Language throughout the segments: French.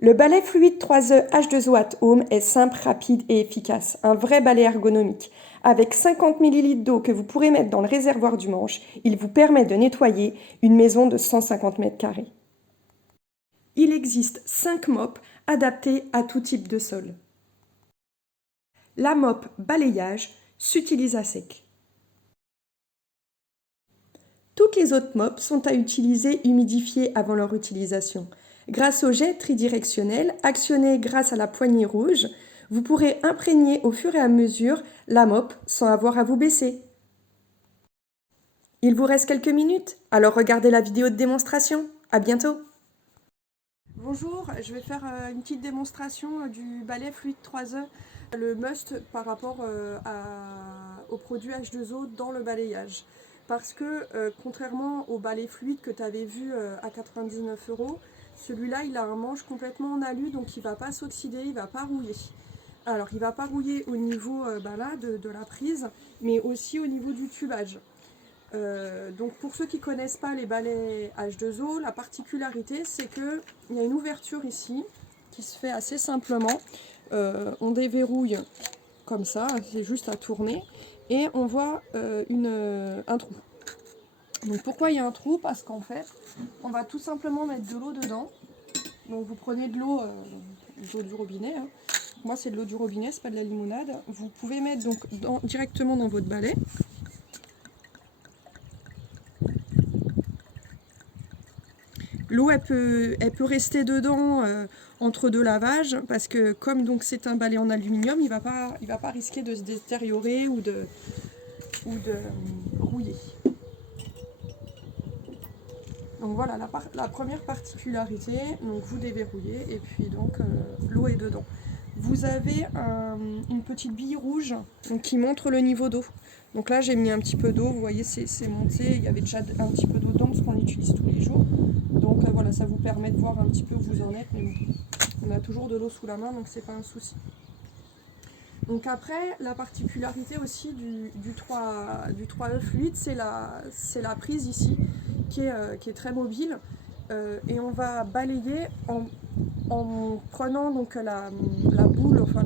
Le balai fluide 3E H2O at Home est simple, rapide et efficace. Un vrai balai ergonomique. Avec 50 ml d'eau que vous pourrez mettre dans le réservoir du manche, il vous permet de nettoyer une maison de 150 mètres carrés. Il existe 5 mops adaptés à tout type de sol. La mop balayage s'utilise à sec. Toutes les autres mops sont à utiliser humidifiées avant leur utilisation. Grâce au jet tridirectionnel, actionné grâce à la poignée rouge, vous pourrez imprégner au fur et à mesure la mop sans avoir à vous baisser. Il vous reste quelques minutes, alors regardez la vidéo de démonstration. À bientôt! Bonjour, je vais faire une petite démonstration du balai fluide 3E, le must par rapport au produit H2O dans le balayage. Parce que contrairement au balai fluide que tu avais vu à 99 €, celui-là il a un manche complètement en alu, donc il ne va pas s'oxyder, il ne va pas rouiller. Alors il ne va pas rouiller au niveau là, de la prise, mais aussi au niveau du tubage. Donc pour ceux qui ne connaissent pas les balais H2O, la particularité c'est qu'il y a une ouverture ici qui se fait assez simplement. On déverrouille comme ça, c'est juste à tourner et on voit un trou. Donc pourquoi il y a un trou? Parce qu'en fait on va tout simplement mettre de l'eau dedans. Donc vous prenez de l'eau du robinet, hein. Moi c'est de l'eau du robinet, c'est pas de la limonade. Vous pouvez mettre donc directement dans votre balai. L'eau elle peut rester dedans entre deux lavages parce que comme donc c'est un balai en aluminium, il va pas risquer de se détériorer ou de rouiller. Donc voilà la première particularité, donc vous déverrouillez et puis donc l'eau est dedans. Vous avez une petite bille rouge donc, qui montre le niveau d'eau. Donc là j'ai mis un petit peu d'eau, vous voyez c'est monté, il y avait déjà un petit peu d'eau dedans parce qu'on utilise tous les jours. Donc voilà, ça vous permet de voir un petit peu où vous en êtes, mais on a toujours de l'eau sous la main, donc c'est pas un souci. Donc après, la particularité aussi du 3E fluide, c'est la prise ici, qui est très mobile. Et on va balayer en prenant donc la boule, enfin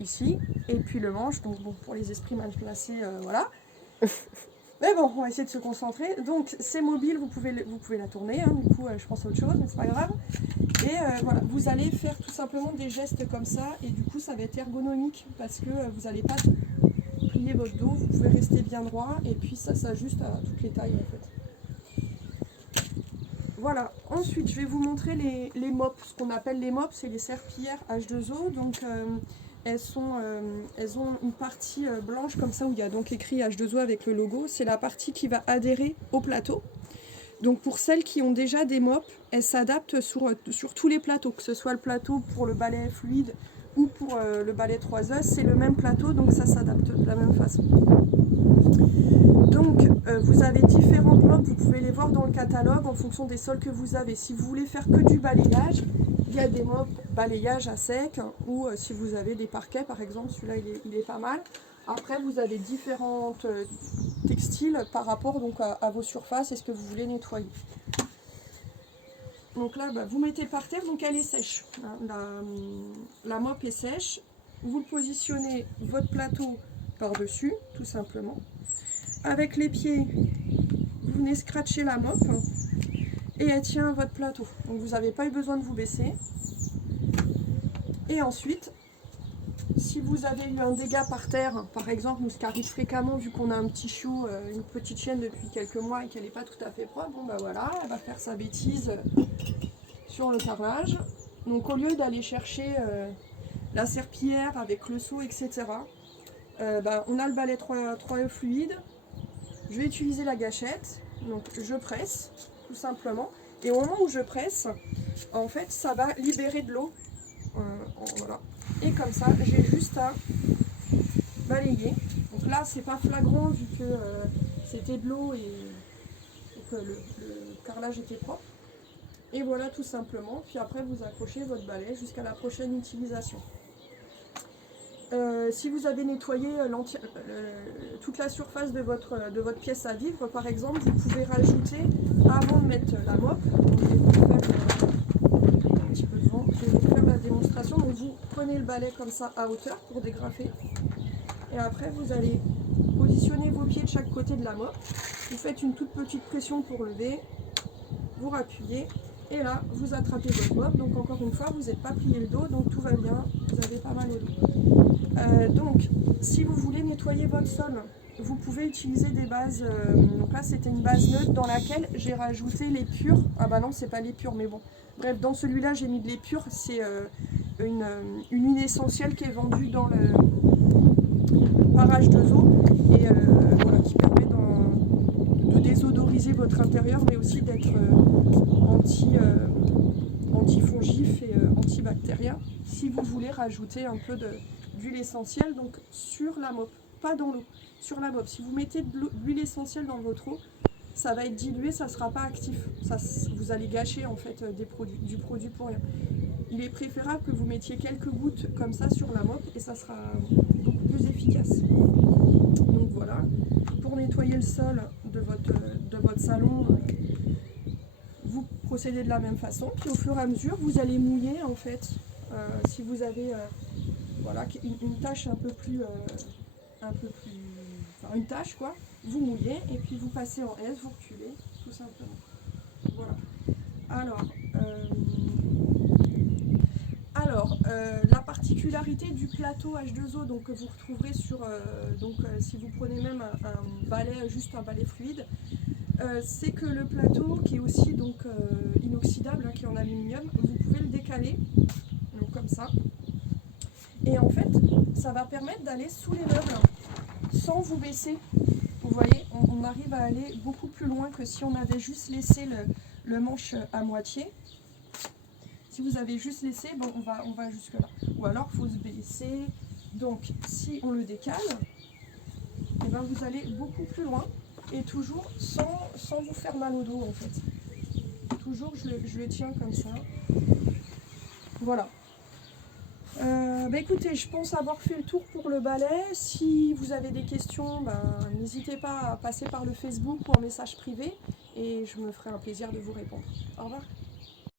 ici, et puis le manche, donc bon, pour les esprits mal placés, voilà. Mais bon, on va essayer de se concentrer. Donc c'est mobile, vous pouvez la tourner, hein. Du coup je pense à autre chose, mais c'est pas grave. Et voilà, vous allez faire tout simplement des gestes comme ça, et du coup ça va être ergonomique, parce que vous n'allez pas plier votre dos, vous pouvez rester bien droit, et puis ça s'ajuste à toutes les tailles en fait. Voilà, ensuite je vais vous montrer les mops. Ce qu'on appelle les mops, c'est les serpillères H2O. Donc elles ont une partie blanche comme ça où il y a donc écrit H2O avec le logo. C'est la partie qui va adhérer au plateau. Donc pour celles qui ont déjà des mops, elles s'adaptent sur tous les plateaux, que ce soit le plateau pour le balai fluide ou pour le balai 3E, c'est le même plateau, donc ça s'adapte de la même façon. Donc vous avez différentes mops, vous pouvez les voir dans le catalogue en fonction des sols que vous avez. Si vous voulez faire que du balayage, il y a des mops balayage à sec, ou si vous avez des parquets par exemple, celui-là il est pas mal. Après vous avez différentes textiles par rapport donc, à vos surfaces et ce que vous voulez nettoyer. Donc là vous mettez par terre, donc elle est sèche, la mop est sèche. Vous positionnez votre plateau par dessus tout simplement. Avec les pieds, vous venez scratcher la mop et elle tient votre plateau. Donc vous n'avez pas eu besoin de vous baisser. Et ensuite, si vous avez eu un dégât par terre, par exemple, nous ce qui arrive fréquemment vu qu'on a un petit chou, une petite chienne depuis quelques mois et qu'elle n'est pas tout à fait propre, bon bah voilà, elle va faire sa bêtise sur le carrelage. Donc au lieu d'aller chercher la serpillière avec le seau, etc., on a le balai 3E fluide. Je vais utiliser la gâchette, donc je presse tout simplement, et au moment où je presse, en fait ça va libérer de l'eau, voilà. Et comme ça j'ai juste à balayer. Donc là c'est pas flagrant vu que c'était de l'eau et que le carrelage était propre. Et voilà tout simplement, puis après vous accrochez votre balai jusqu'à la prochaine utilisation. Si vous avez nettoyé toute la surface de votre pièce à vivre, par exemple, vous pouvez rajouter, avant de mettre la mop, donc je vais vous faire un petit prenez le balai comme ça à hauteur pour dégrafer. Et après, vous allez positionner vos pieds de chaque côté de la mop. Vous faites une toute petite pression pour lever. Vous rappuyez. Et là, vous attrapez votre mop. Donc encore une fois, vous n'êtes pas plié le dos. Donc tout va bien. Vous n'avez pas mal au dos. Donc, si vous voulez nettoyer votre sol, vous pouvez utiliser des bases. Donc là, c'était une base neutre dans laquelle j'ai rajouté l'épure. Ah bah non, c'est pas l'épure, mais bon. Bref, dans celui-là, j'ai mis de l'épure. C'est une huile essentielle qui est vendue dans le par H2O et voilà, qui permet de désodoriser votre intérieur, mais aussi d'être antifongif et antibactérien. Si vous voulez rajouter un peu d'huile essentielle, donc sur la mop, pas dans l'eau, sur la mop. Si vous mettez de l'huile essentielle dans votre eau, ça va être dilué, ça ne sera pas actif. Vous allez gâcher en fait du produit pour rien. Il est préférable que vous mettiez quelques gouttes comme ça sur la mop et ça sera beaucoup plus efficace. Donc voilà, pour nettoyer le sol de votre salon, vous procédez de la même façon. Puis au fur et à mesure, vous allez mouiller en fait. Si vous avez voilà, une tâche un peu plus, enfin une tâche quoi, vous mouillez et puis vous passez en S, vous reculez, tout simplement. Voilà. Alors, la particularité du plateau H2O donc, que vous retrouverez sur, si vous prenez même un balai, juste un balai fluide, c'est que le plateau qui est aussi donc, inoxydable, hein, qui est en aluminium, vous pouvez le décaler, donc comme ça. Et en fait, ça va permettre d'aller sous les meubles sans vous baisser. Vous voyez, on arrive à aller beaucoup plus loin que si on avait juste laissé le manche à moitié. Si vous avez juste laissé, bon, on va jusque là. Ou alors, il faut se baisser. Donc, si on le décale, et ben, vous allez beaucoup plus loin et toujours sans vous faire mal au dos, en fait. Toujours, je le tiens comme ça. Voilà. Écoutez, je pense avoir fait le tour pour le balai. Si vous avez des questions, n'hésitez pas à passer par le Facebook ou en message privé et je me ferai un plaisir de vous répondre. Au revoir.